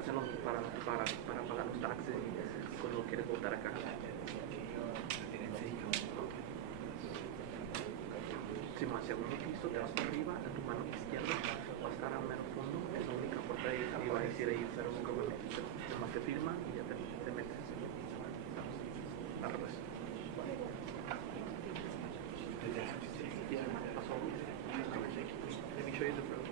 hacen para pagar los taxes y cuando quieres votar acá. Si más segundo piso, te vas para arriba, a tu mano izquierda va a estar a mero fondo, es la única puerta ahí, y va a decir ahí 05 beneficios. Nomás te firma y ya te metes. Al revés. Yeah, pasó. Let me show you the road.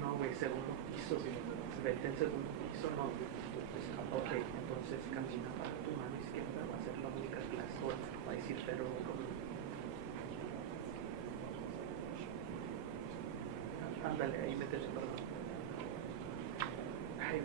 No, güey, segundo piso. Vete en segundo piso, no. Ok, entonces camina para tu mano izquierda, va a ser la única clase. Va a decir pero como. Ándale, ahí métete, perdón. Ay.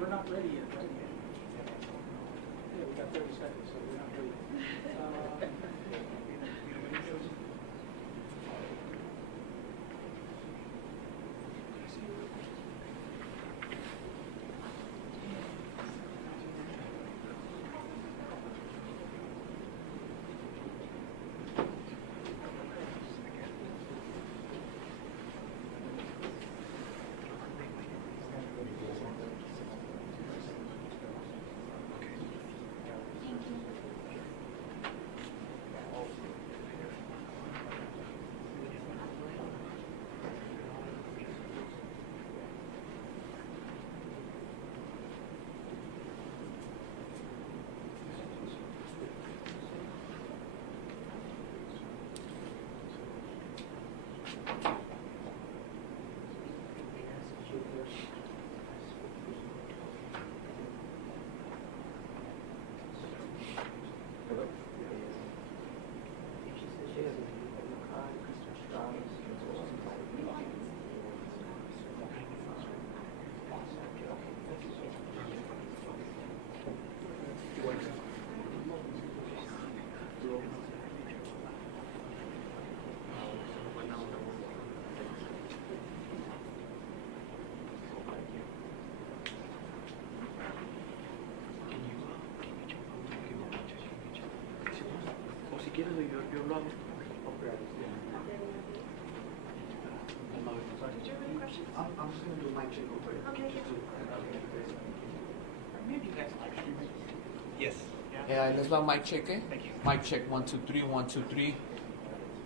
We're not ready yet, right? Yeah, we got 30 seconds, so we're not ready. quieres yo lo hago. Did you have any questions? I'm just going to do mic check real quick. Okay, yeah. Maybe you guys like it. Yes. Yeah, les va mic check, ¿eh? Thank you. Mic check, 1, 2, 3, 1, 2, 3,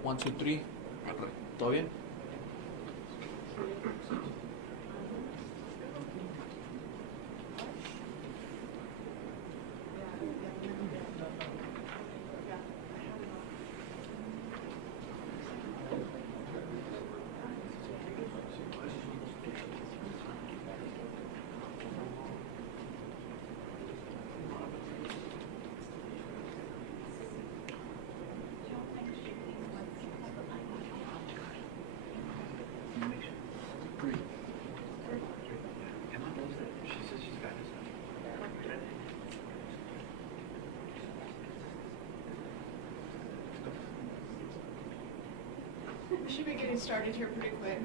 1, 2, 3. ¿Todo bien? We should be getting started here pretty quick.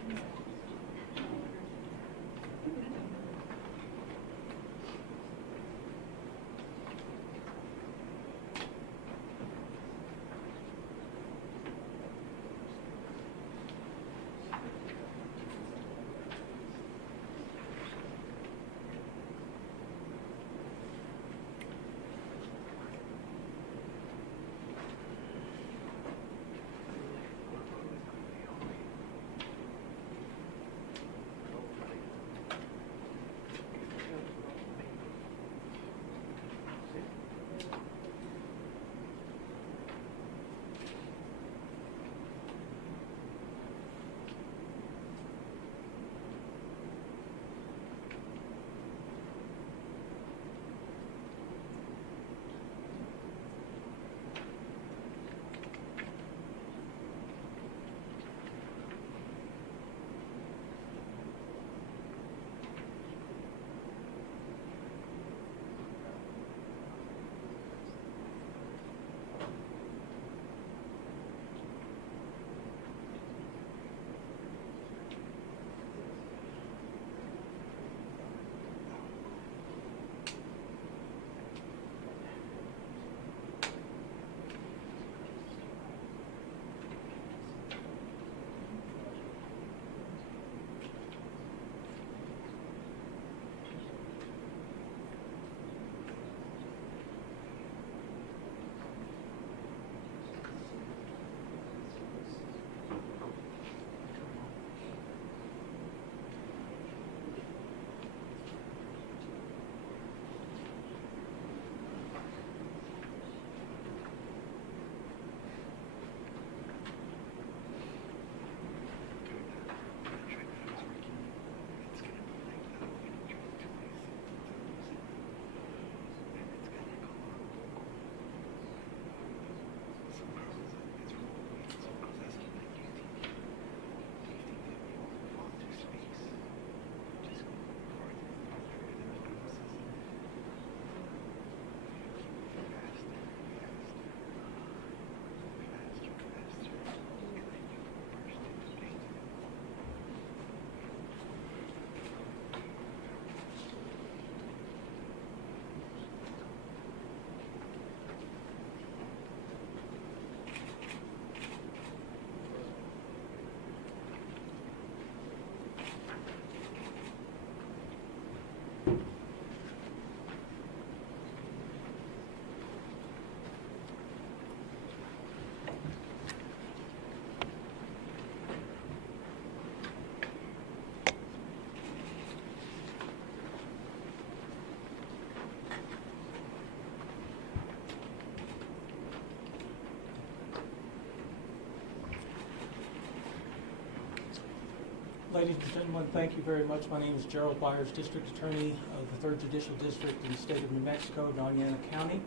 Ladies and gentlemen, thank you very much. My name is Gerald Byers, District Attorney of the 3rd Judicial District in the state of New Mexico, Dona County.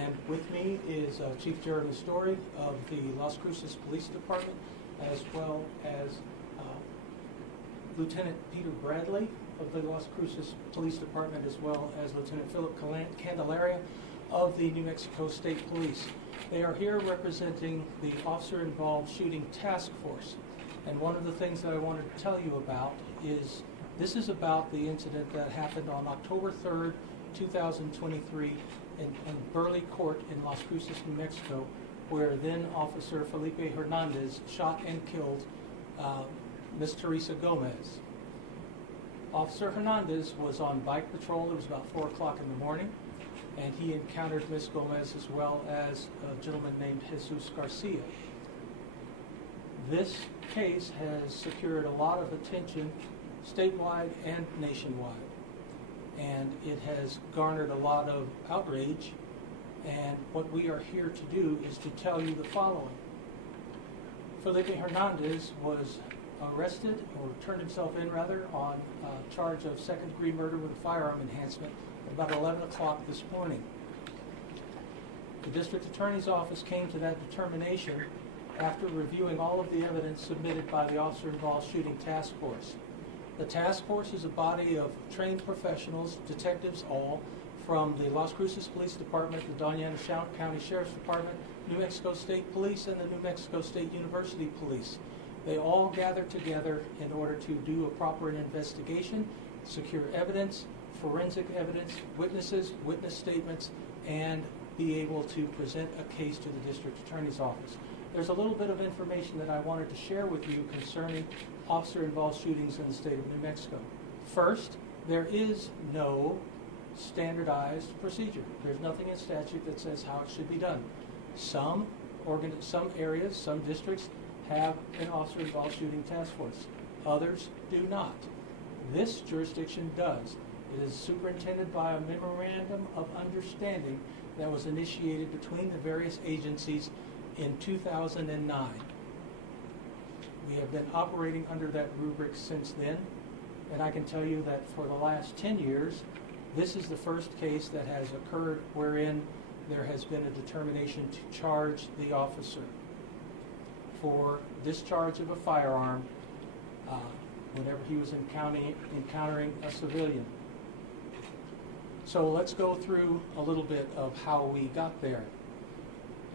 And with me is Chief Jeremy Story of the Las Cruces Police Department, as well as Lieutenant Peter Bradley of the Las Cruces Police Department, as well as Lieutenant Philip Candelaria of the New Mexico State Police. They are here representing the officer-involved shooting task force. And one of the things that I wanted to tell you about is this is about the incident that happened on October 3rd, 2023 in Burley Court in Las Cruces, New Mexico, where then Officer Felipe Hernandez shot and killed Ms. Teresa Gomez. Officer Hernandez was on bike patrol. It was about 4 o'clock in the morning, and he encountered Ms. Gomez as well as a gentleman named Jesus Garcia. This case has secured a lot of attention statewide and nationwide, and it has garnered a lot of outrage, and what we are here to do is to tell you the following. Felipe Hernandez was arrested, or turned himself in rather, on charge of second-degree murder with a firearm enhancement at about 11 o'clock this morning. The district attorney's office came to that determination after reviewing all of the evidence submitted by the officer-involved shooting task force. The task force is a body of trained professionals, detectives all, from the Las Cruces Police Department, the Dona County Sheriff's Department, New Mexico State Police, and the New Mexico State University Police. They all gathered together in order to do a proper investigation, secure evidence, forensic evidence, witnesses, witness statements, and be able to present a case to the district attorney's office. There's a little bit of information that I wanted to share with you concerning officer-involved shootings in the state of New Mexico. First, there is no standardized procedure. There's nothing in statute that says how it should be done. Some areas, some districts have an officer-involved shooting task force. Others do not. This jurisdiction does. It is superintended by a memorandum of understanding that was initiated between the various agencies in 2009. We have been operating under that rubric since then, and I can tell you that for the last 10 years, this is the first case that has occurred wherein there has been a determination to charge the officer for discharge of a firearm whenever he was encountering a civilian. So let's go through a little bit of how we got there.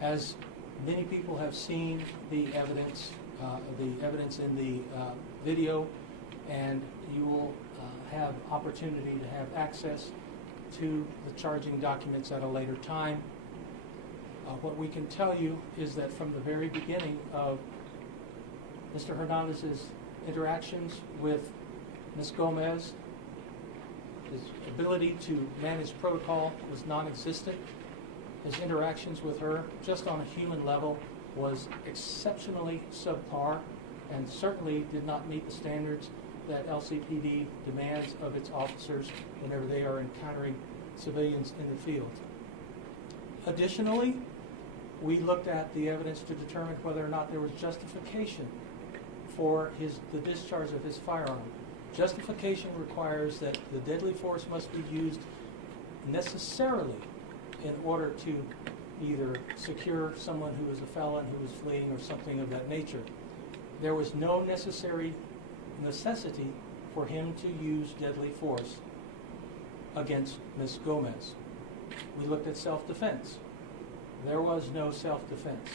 As many people have seen the evidence in the video, and you will have opportunity to have access to the charging documents at a later time. What we can tell you is that from the very beginning of Mr. Hernandez's interactions with Ms. Gomez, his ability to manage protocol was non-existent. His interactions with her, just on a human level, was exceptionally subpar and certainly did not meet the standards that LCPD demands of its officers whenever they are encountering civilians in the field. Additionally, we looked at the evidence to determine whether or not there was justification for the discharge of his firearm. Justification requires that the deadly force must be used necessarily in order to either secure someone who is a felon who is fleeing or something of that nature. There was no necessity for him to use deadly force against Ms. Gomez. We looked at self-defense. There was no self-defense.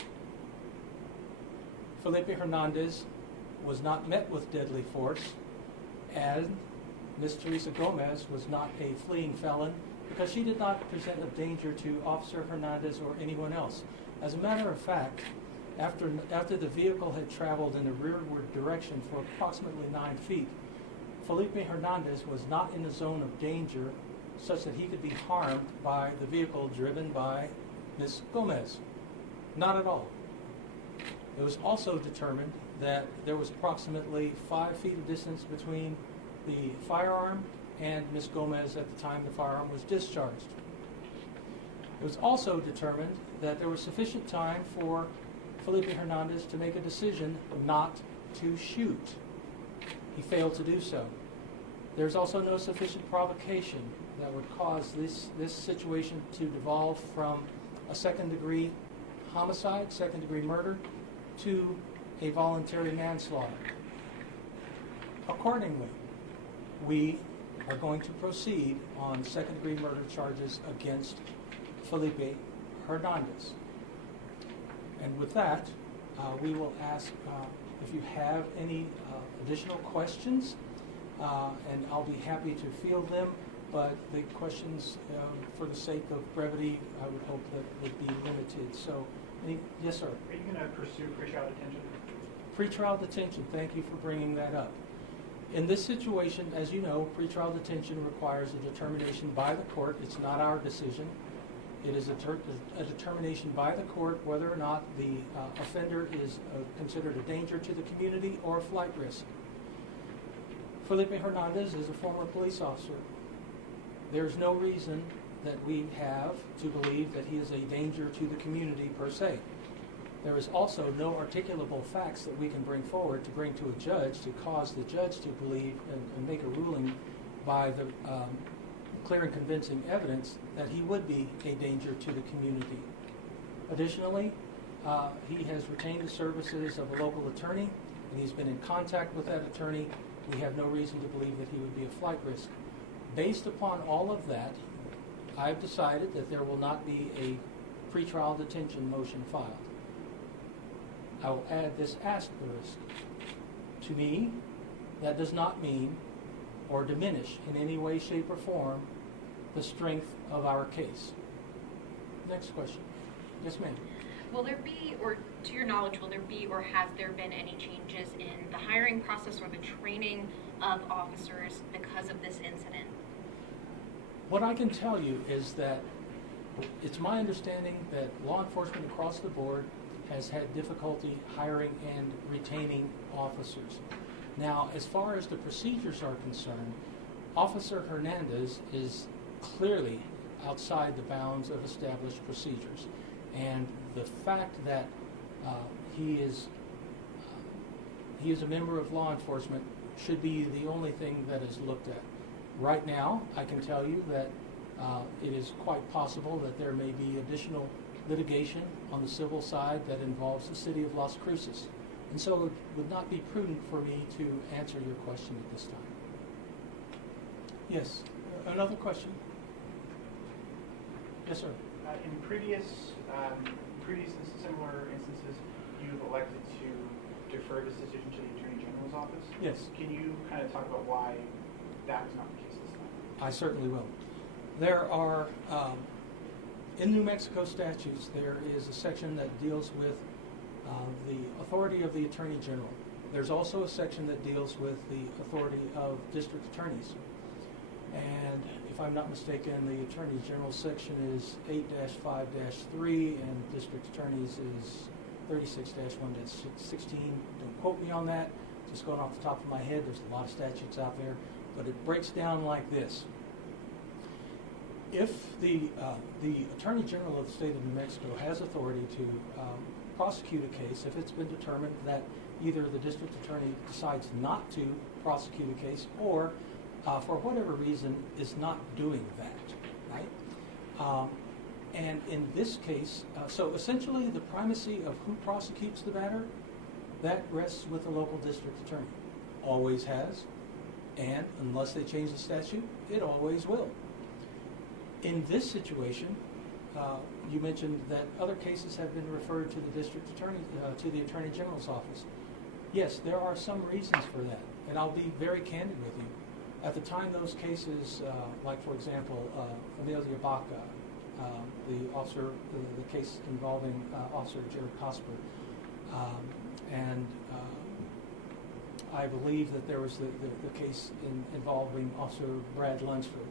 Felipe Hernandez was not met with deadly force, and Ms. Teresa Gomez was not a fleeing felon because she did not present a danger to Officer Hernandez or anyone else. As a matter of fact, after the vehicle had traveled in a rearward direction for approximately 9 feet, Felipe Hernandez was not in the zone of danger such that he could be harmed by the vehicle driven by Ms. Gomez. Not at all. It was also determined that there was approximately 5 feet of distance between the firearm and Ms. Gomez at the time the firearm was discharged. It was also determined that there was sufficient time for Felipe Hernandez to make a decision not to shoot. He failed to do so. There's also no sufficient provocation that would cause this situation to devolve from a second-degree homicide, second-degree murder, to a voluntary manslaughter. Accordingly, we are going to proceed on second-degree murder charges against Felipe Hernandez. And with that, we will ask if you have any additional questions, and I'll be happy to field them, but the questions, for the sake of brevity, I would hope that would be limited. So Yes, sir. Are you going to pursue pretrial detention? Pretrial detention, thank you for bringing that up. In this situation, as you know, pretrial detention requires a determination by the court. It's not our decision. It is a determination by the court whether or not the offender is considered a danger to the community or a flight risk. Felipe Hernandez is a former police officer. There's no reason that we have to believe that he is a danger to the community per se. There is also no articulable facts that we can bring forward to bring to a judge to cause the judge to believe and make a ruling by the clear and convincing evidence that he would be a danger to the community. Additionally, he has retained the services of a local attorney, and he's been in contact with that attorney. We have no reason to believe that he would be a flight risk. Based upon all of that, I've decided that there will not be a pretrial detention motion filed. I will add this asterisk. To me, that does not mean or diminish in any way, shape, or form the strength of our case. Next question. Yes, ma'am. Will there be, or to your knowledge, will there be or has there been any changes in the hiring process or the training of officers because of this incident? What I can tell you is that it's my understanding that law enforcement across the board has had difficulty hiring and retaining officers. Now, as far as the procedures are concerned, Officer Hernandez is clearly outside the bounds of established procedures. And the fact that he is a member of law enforcement should be the only thing that is looked at. Right now, I can tell you that it is quite possible that there may be additional litigation on the civil side that involves the city of Las Cruces. And so it would not be prudent for me to answer your question at this time. Yes, another question? Yes, sir. In previous similar instances, you've elected to defer this decision to the Attorney General's office. Yes. Can you kind of talk about why that was not the case this time? I certainly will. There are, in New Mexico statutes, there is a section that deals with the authority of the Attorney General. There's also a section that deals with the authority of district attorneys. And if I'm not mistaken, the Attorney General section is 8-5-3 and district attorneys is 36-1-16. Don't quote me on that. Just going off the top of my head, there's a lot of statutes out there. But it breaks down like this. If the Attorney General of the state of New Mexico has authority to prosecute a case, if it's been determined that either the district attorney decides not to prosecute a case or for whatever reason is not doing that, right? And in this case, so essentially the primacy of who prosecutes the matter, that rests with the local district attorney. Always has, and unless they change the statute, it always will. In this situation, you mentioned that other cases have been referred to the district attorney, to the Attorney General's office. Yes, there are some reasons for that, and I'll be very candid with you. At the time those cases, like for example, Amelia Baca, the case involving Officer Jared Cosper, and I believe that there was the case involving Officer Brad Lunsford.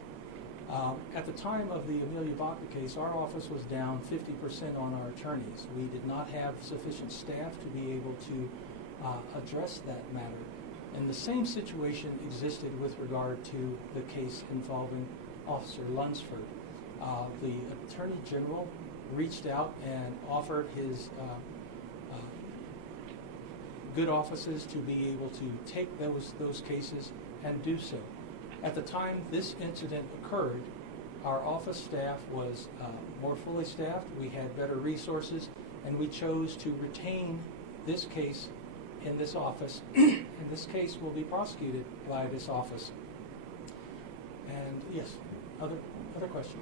At the time of the Amelia Baca case, our office was down 50% on our attorneys. We did not have sufficient staff to be able to address that matter. And the same situation existed with regard to the case involving Officer Lunsford. The Attorney General reached out and offered his good offices to be able to take those cases and do so. At the time this incident occurred, our office staff was more fully staffed, we had better resources, and we chose to retain this case in this office, and this case will be prosecuted by this office. And yes, other question?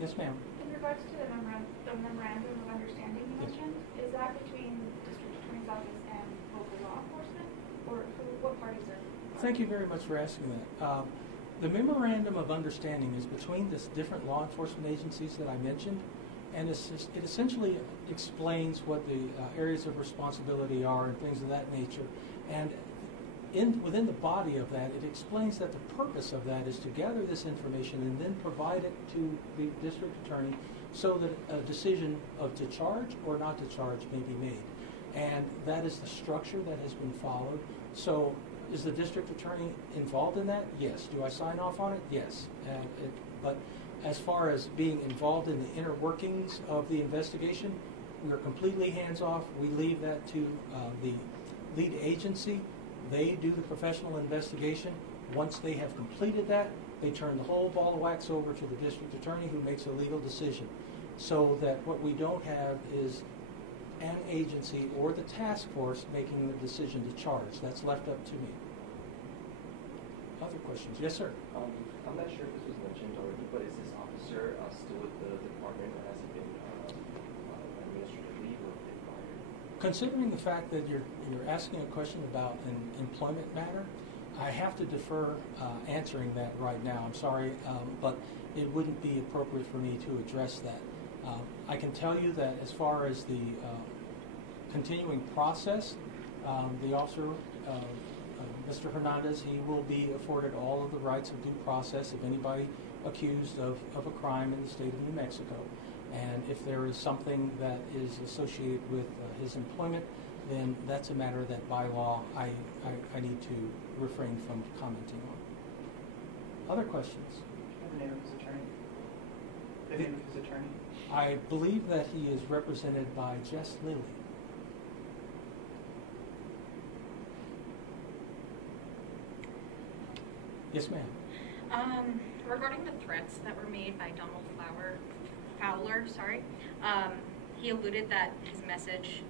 Yes, ma'am. In regards to the memorandum of understanding you mentioned, is that between the district attorney's office and local law enforcement, or what parties are? Thank you very much for asking that. The memorandum of understanding is between the different law enforcement agencies that I mentioned, and it essentially explains what the areas of responsibility are and things of that nature. And within the body of that, it explains that the purpose of that is to gather this information and then provide it to the district attorney so that a decision of to charge or not to charge may be made. And that is the structure that has been followed. So is the district attorney involved in that? Yes. Do I sign off on it? Yes. But as far as being involved in the inner workings of the investigation, we are completely hands-off. We leave that to the lead agency. They do the professional investigation. Once they have completed that, they turn the whole ball of wax over to the district attorney, who makes a legal decision. So that what we don't have is an agency or the task force making the decision to charge. That's left up to me. Other questions? Yes, sir. I'm not sure if this was mentioned already, but is this officer still with the department, or has he been administrative leave or been fired? Considering the fact that you're asking a question about an employment matter, I have to defer answering that right now. I'm sorry, but it wouldn't be appropriate for me to address that. I can tell you that as far as the continuing process, the officer, Mr. Hernandez, he will be afforded all of the rights of due process if anybody accused of a crime in the state of New Mexico. And if there is something that is associated with his employment, then that's a matter that by law I need to refrain from commenting on. Other questions? The name of his attorney? The name of his attorney? I believe that he is represented by Jess Lilly. Yes, ma'am. Regarding the threats that were made by Donald Fowler, he alluded that his message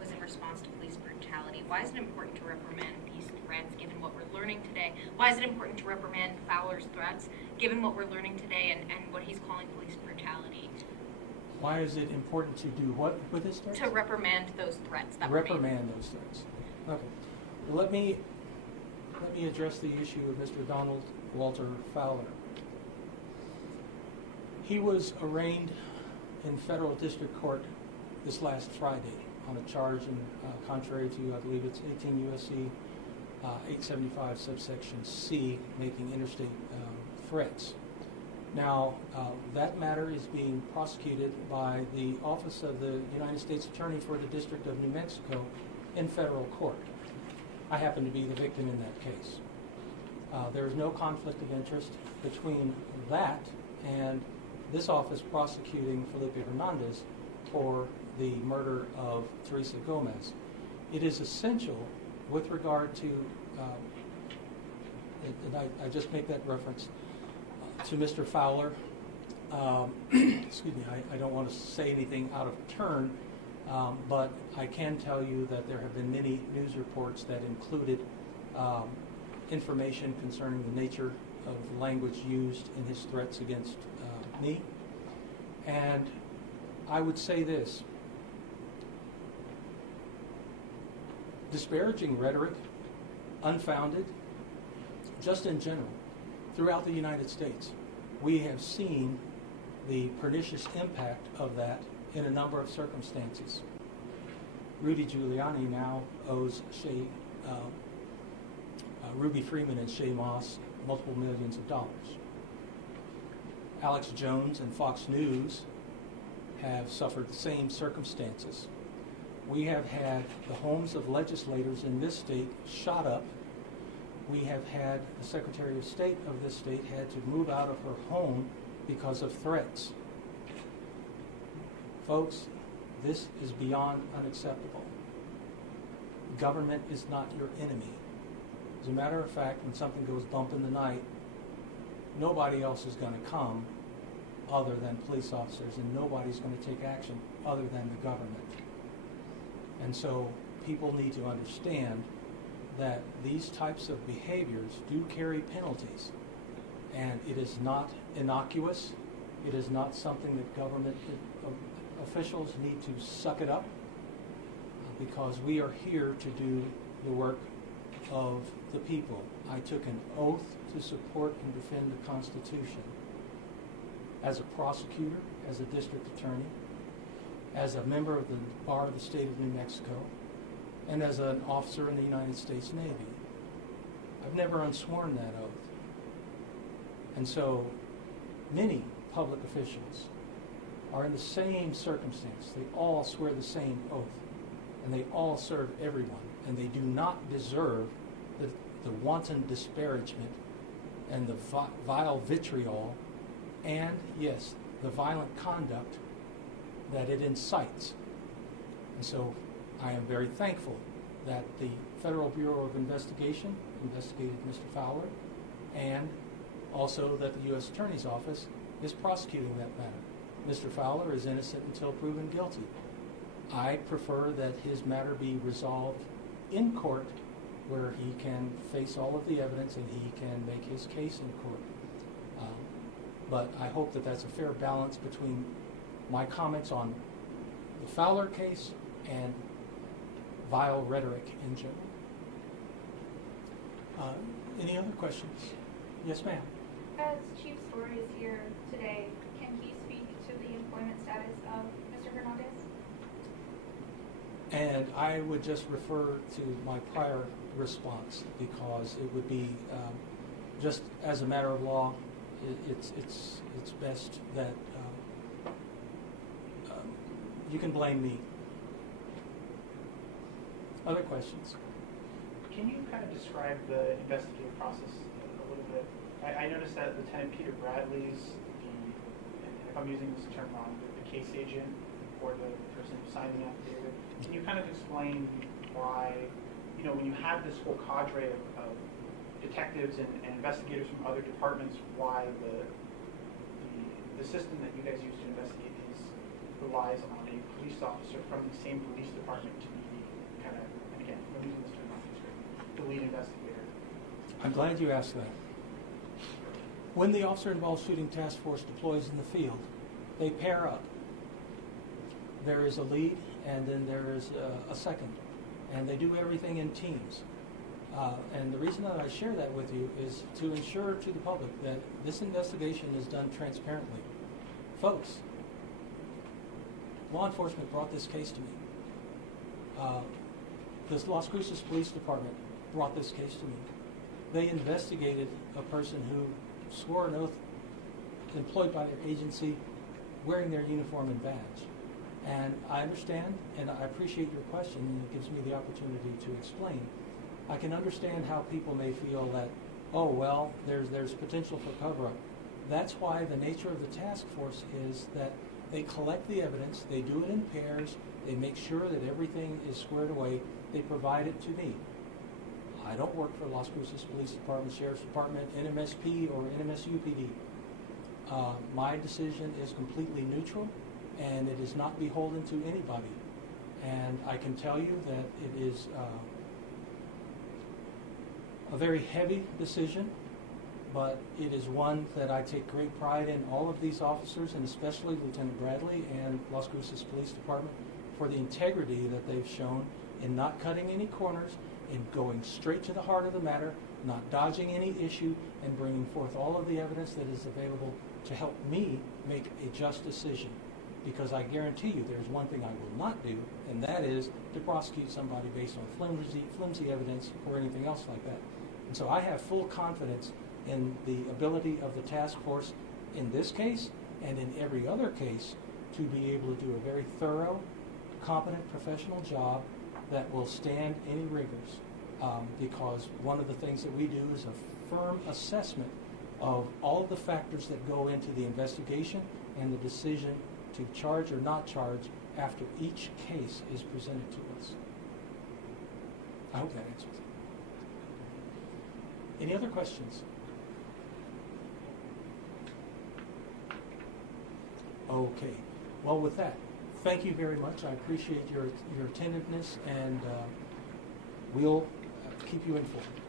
was in response to police brutality. Why is it important to reprimand these threats, given what we're learning today? Why is it important to reprimand Fowler's threats, given what we're learning today and what he's calling police brutality? Why is it important to do what with his threats? To reprimand those threats that were made. Reprimand those threats. Okay. Let me address the issue of Mr. Donald Walter Fowler. He was arraigned in federal district court this last Friday on a charge in contrary to, I believe it's 18 U.S.C. 875 subsection C, making interstate threats. Now, that matter is being prosecuted by the Office of the United States Attorney for the District of New Mexico in federal court. I happen to be the victim in that case. There is no conflict of interest between that and this office prosecuting Felipe Hernandez for the murder of Teresa Gomez. It is essential with regard to, and I just make that reference to Mr. Fowler. Excuse me, I don't want to say anything out of turn, but I can tell you that there have been many news reports that included information concerning the nature of the language used in his threats against me. And I would say this: disparaging rhetoric, unfounded, just in general, throughout the United States, we have seen the pernicious impact of that in a number of circumstances. Rudy Giuliani now owes Ruby Freeman and Shay Moss multiple millions of dollars. Alex Jones and Fox News have suffered the same circumstances. We have had the homes of legislators in this state shot up. We have had the Secretary of State of this state had to move out of her home because of threats. Folks, this is beyond unacceptable. Government is not your enemy. As a matter of fact, when something goes bump in the night, nobody else is going to come other than police officers, and nobody's going to take action other than the government. And so people need to understand that these types of behaviors do carry penalties, and it is not innocuous. It is not something that government officials need to suck it up, because we are here to do the work of the people. I took an oath to support and defend the Constitution. as a prosecutor, as a district attorney, as a member of the Bar of the State of New Mexico, and as an officer in the United States Navy. I've never unsworn that oath. And so many public officials are in the same circumstance. They all swear the same oath, and they all serve everyone, and they do not deserve the wanton disparagement and the vile vitriol and, yes, the violent conduct that it incites. And so I am very thankful that the Federal Bureau of Investigation investigated Mr. Fowler, and also that the U.S. Attorney's Office is prosecuting that matter. Mr. Fowler is innocent until proven guilty. I prefer that his matter be resolved in court, where he can face all of the evidence and he can make his case in court. But I hope that that's a fair balance between my comments on the Fowler case and vile rhetoric in general. Any other questions? Yes, ma'am. As Chief Story is here today, can he speak to the employment status of Mr. Hernandez? And I would just refer to my prior response, because it would be just as a matter of law, it's best that you can blame me. Other questions? Can you kind of describe the investigative process a little bit? I noticed that Lieutenant Peter Bradley's and if I'm using this term wrong, the case agent or the person who signed the affidavit. Can you kind of explain why, when you have this whole cadre of detectives and investigators from other departments, why the system that you guys use to investigate these relies on a police officer from the same police department to be kind of, and again, I'm using this term wrong, the lead investigator? I'm glad you asked that. When the officer-involved shooting task force deploys in the field, they pair up. There is a lead, and then there is a second, and they do everything in teams. And the reason that I share that with you is to ensure to the public that this investigation is done transparently. Folks, law enforcement brought this case to me. The Las Cruces Police Department brought this case to me. They investigated a person who swore an oath employed by their agency wearing their uniform and badge. And I understand, and I appreciate your question, and it gives me the opportunity to explain. I can understand how people may feel that, oh, well, there's potential for cover-up. That's why the nature of the task force is that they collect the evidence, they do it in pairs, they make sure that everything is squared away, they provide it to me. I don't work for Las Cruces Police Department, Sheriff's Department, NMSP, or NMSUPD. My decision is completely neutral, and it is not beholden to anybody. And I can tell you that it is a very heavy decision, but it is one that I take great pride in all of these officers, and especially Lieutenant Bradley and Las Cruces Police Department, for the integrity that they've shown in not cutting any corners, in going straight to the heart of the matter, not dodging any issue, and bringing forth all of the evidence that is available to help me make a just decision. Because I guarantee you there's one thing I will not do, and that is to prosecute somebody based on flimsy evidence or anything else like that. And so I have full confidence in the ability of the task force in this case and in every other case to be able to do a very thorough, competent, professional job that will stand any rigors. Because one of the things that we do is a firm assessment of all of the factors that go into the investigation and the decision to charge or not charge after each case is presented to us. I hope that answers it. Any other questions? Okay. Well, with that, thank you very much. I appreciate your attentiveness, and we'll keep you informed.